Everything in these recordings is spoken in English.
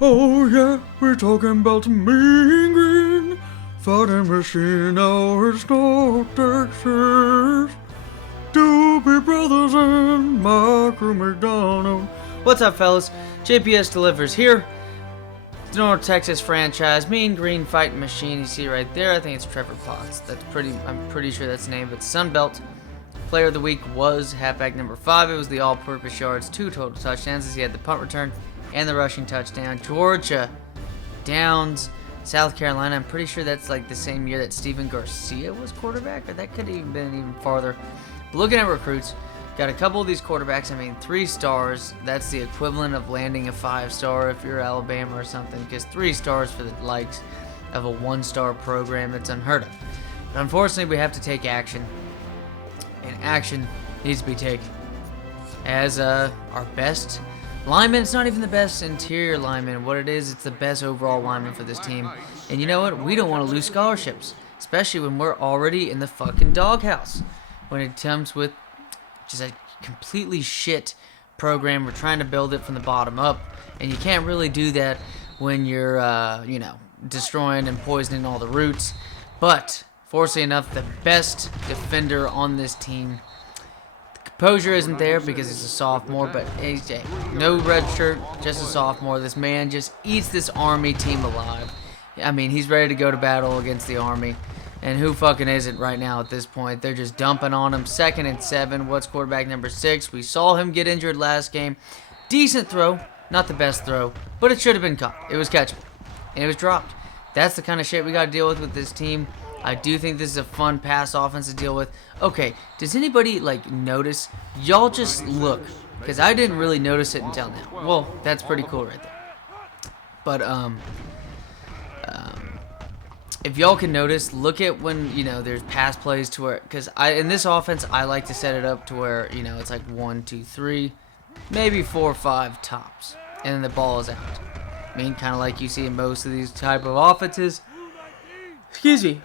Oh yeah, we're talking about the mean green fighting machine. Oh, it's no Texas. Doobie Brothers and Michael McDonald. What's up, fellas? JPS delivers here. The North Texas franchise, Mean Green Fighting Machine. You see right there. I think it's Trevor Potts. I'm pretty sure that's the name. But Sunbelt Player of the Week was halfback number 5. It was the all-purpose yards, 2 total touchdowns as he had the punt return and the rushing touchdown. Georgia downs South Carolina. I'm pretty sure that's like the same year that Steven Garcia was quarterback, or that could have even been even farther. But looking at recruits, got a couple of these quarterbacks. I mean, 3 stars. That's the equivalent of landing a 5-star if you're Alabama or something, because 3 stars for the likes of a 1-star program, it's unheard of. But unfortunately, we have to take action, and action needs to be taken. As our best lineman, it's not even the best interior lineman. What it is, it's the best overall lineman for this team. And you know what? We don't want to lose scholarships, especially when we're already in the fucking doghouse. When it comes with just a completely shit program, we're trying to build it from the bottom up, and you can't really do that when you're, destroying and poisoning all the roots. But fortunately enough, the best defender on this team, composure isn't there because he's a sophomore, but AJ, no red shirt, just a sophomore. This man just eats this Army team alive. I mean, he's ready to go to battle against the Army, and who fucking isn't right now at this point? They're just dumping on him. 2nd and 7. What's quarterback number 6? We saw him get injured last game. Decent throw, not the best throw, but it should have been caught. It was catchable, and it was dropped. That's the kind of shit we got to deal with this team. I do think this is a fun pass offense to deal with. Okay, does anybody, notice? Y'all just look, because I didn't really notice it until now. Well, that's pretty cool right there. But, if y'all can notice, look at when, there's pass plays to where, because in this offense, I like to set it up to where, it's like 1, 2, 3, maybe 4 or 5 tops, and then the ball is out. I mean, kind of like you see in most of these type of offenses. Excuse me.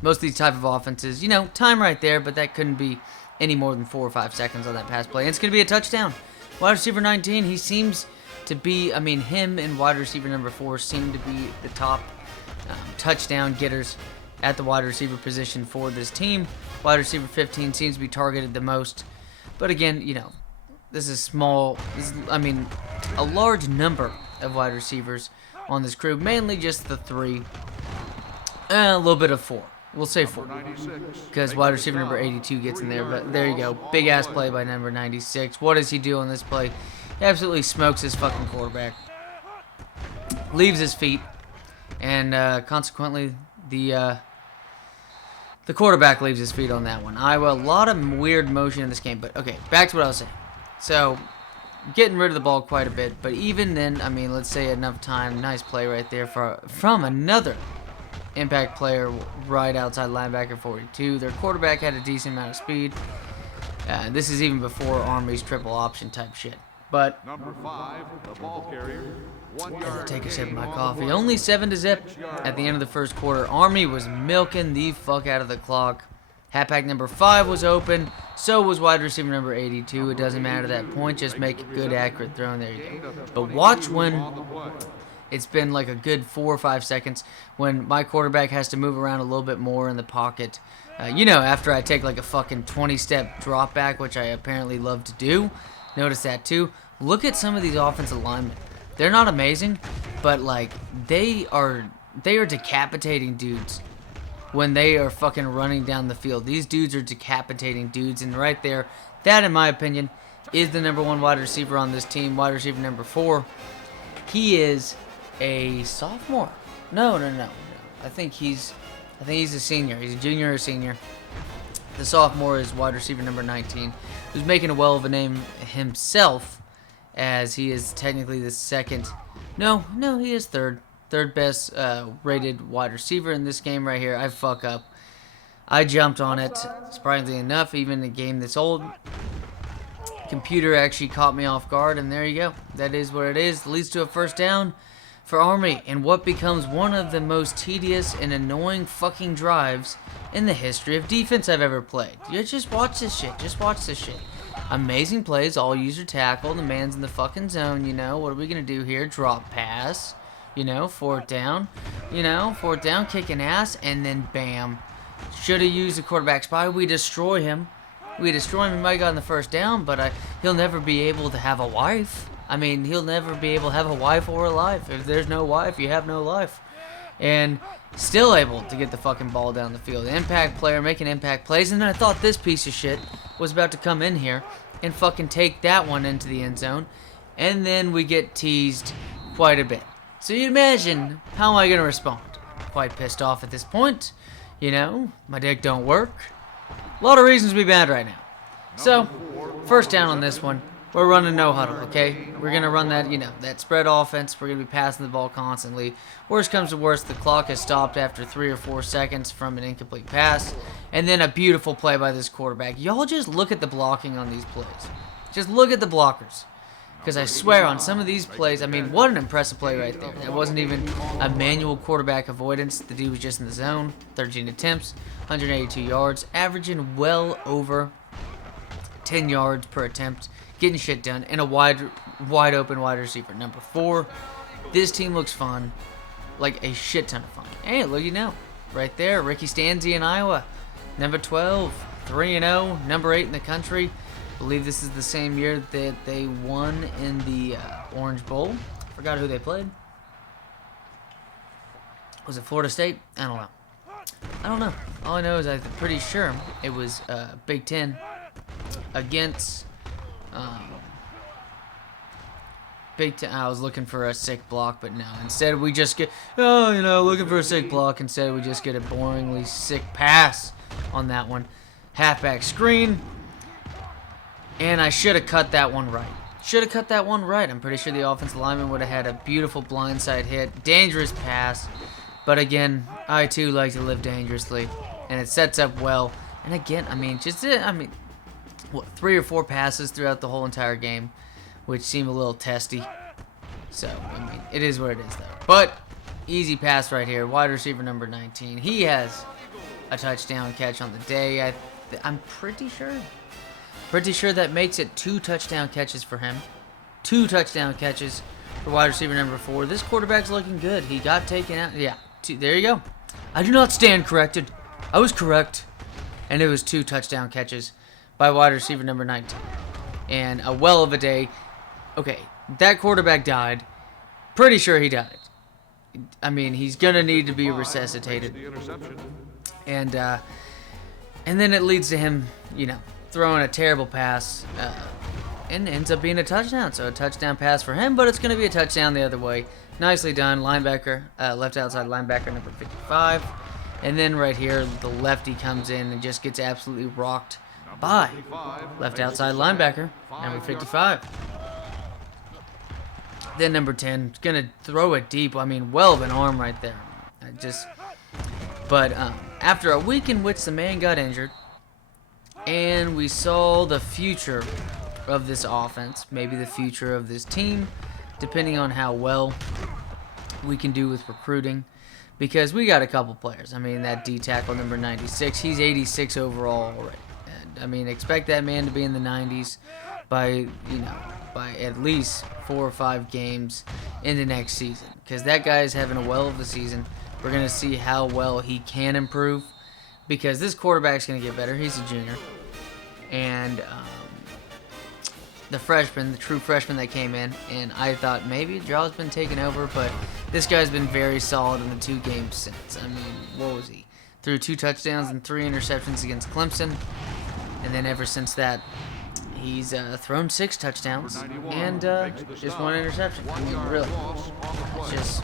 Most of these type of offenses, time right there, but that couldn't be any more than 4 or 5 seconds on that pass play. And it's going to be a touchdown. Wide receiver 19, he seems to be, him and wide receiver number 4 seem to be the top touchdown getters at the wide receiver position for this team. Wide receiver 15 seems to be targeted the most. But again, this is small. A large number of wide receivers on this crew, mainly just the 3, and a little bit of 4. We'll say 4, because wide receiver number 82 gets in there, but there you go. Big-ass play by number 96. What does he do on this play? He absolutely smokes his fucking quarterback. Leaves his feet, and consequently, the quarterback leaves his feet on that one. A lot of weird motion in this game, but okay, back to what I was saying. So, getting rid of the ball quite a bit, but even then, let's say enough time. Nice play right there from another impact player right outside linebacker 42. Their quarterback had a decent amount of speed. This is even before Army's triple option type shit. But Number 5, the ball carrier. 1 as I yard take a sip of gain my on coffee, the only 7-0 at the end of the first quarter. Army was milking the fuck out of the clock. Halfback number 5 was open. So was wide receiver number 82. It doesn't matter at that point. Just make a good, accurate throw, and there you go. But watch when it's been like a good 4 or 5 seconds when my quarterback has to move around a little bit more in the pocket. After I take like a fucking 20-step drop back, which I apparently love to do. Notice that too. Look at some of these offensive linemen. They're not amazing, but they are decapitating dudes when they are fucking running down the field. These dudes are decapitating dudes, and right there, that in my opinion is the number 1 wide receiver on this team. Wide receiver number 4. He is a sophomore. No. I think he's a senior. He's a junior or senior. The sophomore is wide receiver number 19, who's making a well of a name himself, as he is technically the second. No, he is third best rated wide receiver in this game right here. I fuck up. I jumped on it, surprisingly enough, even in a game this old. Computer actually caught me off guard, and there you go. That is what it is. Leads to a first down for Army in what becomes one of the most tedious and annoying fucking drives in the history of defense I've ever played. You just watch this shit. Amazing plays, all user tackle. The man's in the fucking zone, you know. What are we going to do here? Drop pass. You know, fourth down. You know, fourth down, kicking ass. And then bam. Should have used the quarterback spy. We destroy him. We destroy him. He might have gotten the first down, but he'll never be able to have a wife. I mean, he'll never be able to have a wife or a life. If there's no wife, you have no life. And still able to get the fucking ball down the field. Impact player making impact plays. And then I thought this piece of shit was about to come in here and fucking take that one into the end zone. And then we get teased quite a bit. So you imagine, how am I going to respond? Quite pissed off at this point. You know, my dick don't work. A lot of reasons to be mad right now. So, first down on this one. We're running no huddle, okay? We're going to run that, you know, that spread offense. We're going to be passing the ball constantly. Worst comes to worst, the clock has stopped after 3 or 4 seconds from an incomplete pass. And then a beautiful play by this quarterback. Y'all just look at the blocking on these plays. Just look at the blockers. Because I swear on some of these plays, I mean, what an impressive play right there. That wasn't even a manual quarterback avoidance. The dude was just in the zone. 13 attempts, 182 yards, averaging well over 10 yards per attempt, getting shit done, and a wide open wide receiver. Number 4, this team looks fun, like a shit ton of fun. Hey, look, you know, right there, Ricky Stanzi in Iowa. Number 12, 3-0, number 8 in the country. I believe this is the same year that they won in the Orange Bowl. Forgot who they played. Was it Florida State? I don't know. All I know is I'm pretty sure it was Big Ten against Big Ten. I was looking for a sick block, but no. Instead, we just get, looking for a sick block. Instead, we just get a boringly sick pass on that one. Halfback screen. And I should have cut that one right. I'm pretty sure the offensive lineman would have had a beautiful blindside hit. Dangerous pass. But again, I too like to live dangerously. And it sets up well. And again, what, 3 or 4 passes throughout the whole entire game, which seem a little testy. So, it is what it is, though. But, easy pass right here. Wide receiver number 19. He has a touchdown catch on the day. I'm pretty sure. Pretty sure that makes it 2 touchdown catches for him. 2 touchdown catches for wide receiver number 4. This quarterback's looking good. He got taken out. Yeah, there you go. I do not stand corrected. I was correct. And it was 2 touchdown catches by wide receiver number 19. And a well of a day. Okay, that quarterback died. Pretty sure he died. I mean, he's going to need to be resuscitated. And then it leads to him, throwing a terrible pass, and ends up being a touchdown. So a touchdown pass for him, but it's going to be a touchdown the other way. Nicely done. Linebacker, left outside linebacker number 55. And then right here, the lefty comes in and just gets absolutely rocked by left outside linebacker number 55. Then number 10 is going to throw it deep. Well of an arm right there. But after a week in which the man got injured, and we saw the future of this offense, maybe the future of this team, depending on how well we can do with recruiting, because we got a couple players. That D tackle number 96, he's 86 overall already. And expect that man to be in the 90s by at least 4 or 5 games in the next season, because that guy is having a well of a season. We're going to see how well he can improve, because this quarterback's going to get better. He's a junior. And the true freshman that came in, and I thought maybe a draw's been taken over, but this guy's been very solid in the 2 games since. What was he? Threw 2 touchdowns and 3 interceptions against Clemson. And then ever since that, he's thrown 6 touchdowns and just 1 interception. Really. It's just...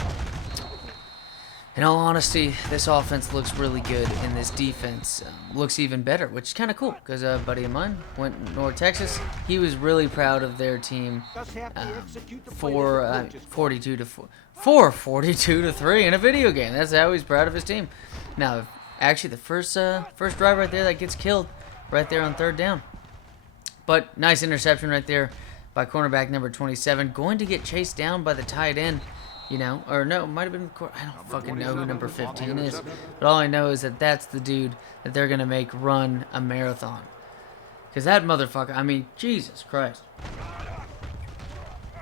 In all honesty, this offense looks really good, and this defense looks even better, which is kind of cool, because a buddy of mine went to North Texas. He was really proud of their team for 42 to 3 in a video game. That's how he's proud of his team. Now, actually, the first drive right there that gets killed right there on 3rd down. But nice interception right there by cornerback number 27, going to get chased down by the tight end. Or no, it might have been, I don't fucking know who number 15 is. But all I know is that that's the dude that they're going to make run a marathon. Because that motherfucker, I mean, Jesus Christ.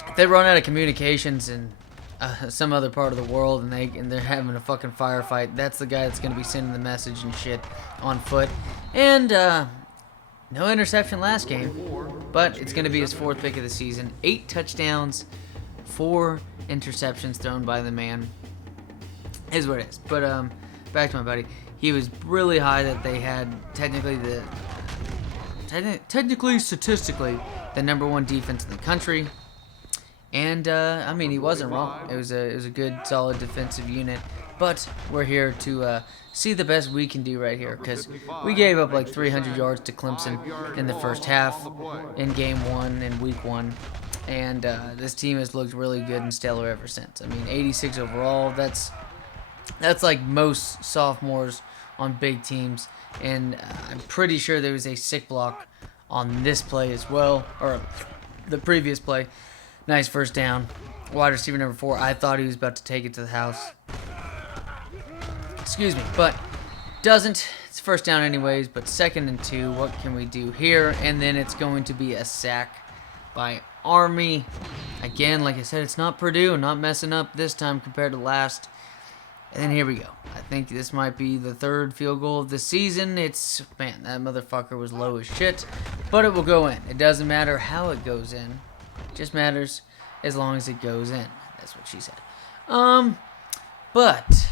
If they run out of communications in some other part of the world and they're having a fucking firefight, that's the guy that's going to be sending the message and shit on foot. And no interception last game, but it's going to be his 4th pick of the season. 8 touchdowns, 4 interceptions thrown by the man. Is what it is. But back to my buddy. He was really high that they had technically, statistically, the number 1 defense in the country. And I mean, he wasn't wrong. It was a good, solid defensive unit. But we're here to see the best we can do right here, because we gave up like 300 yards to Clemson in the first half in game 1 in week 1. And this team has looked really good and stellar ever since. I mean, 86 overall. That's like most sophomores on big teams. And I'm pretty sure there was a sick block on this play as well, or the previous play. Nice first down. Wide receiver number 4. I thought he was about to take it to the house. Excuse me, but doesn't. It's first down anyways, but 2nd and 2. What can we do here? And then it's going to be a sack by Army. Again, like I said, it's not Purdue. Not messing up this time compared to last. And then here we go. I think this might be the 3rd field goal of the season. Man, that motherfucker was low as shit. But it will go in. It doesn't matter how it goes in. It just matters as long as it goes in. That's what she said. But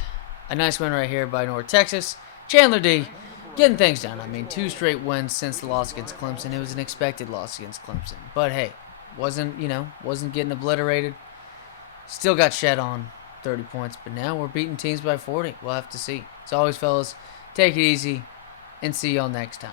a nice win right here by North Texas. Chandler D getting things done. I mean, 2 straight wins since the loss against Clemson. It was an expected loss against Clemson. But hey, wasn't getting obliterated. Still got shed on 30 points. But now we're beating teams by 40. We'll have to see. As always, fellas, take it easy and see y'all next time.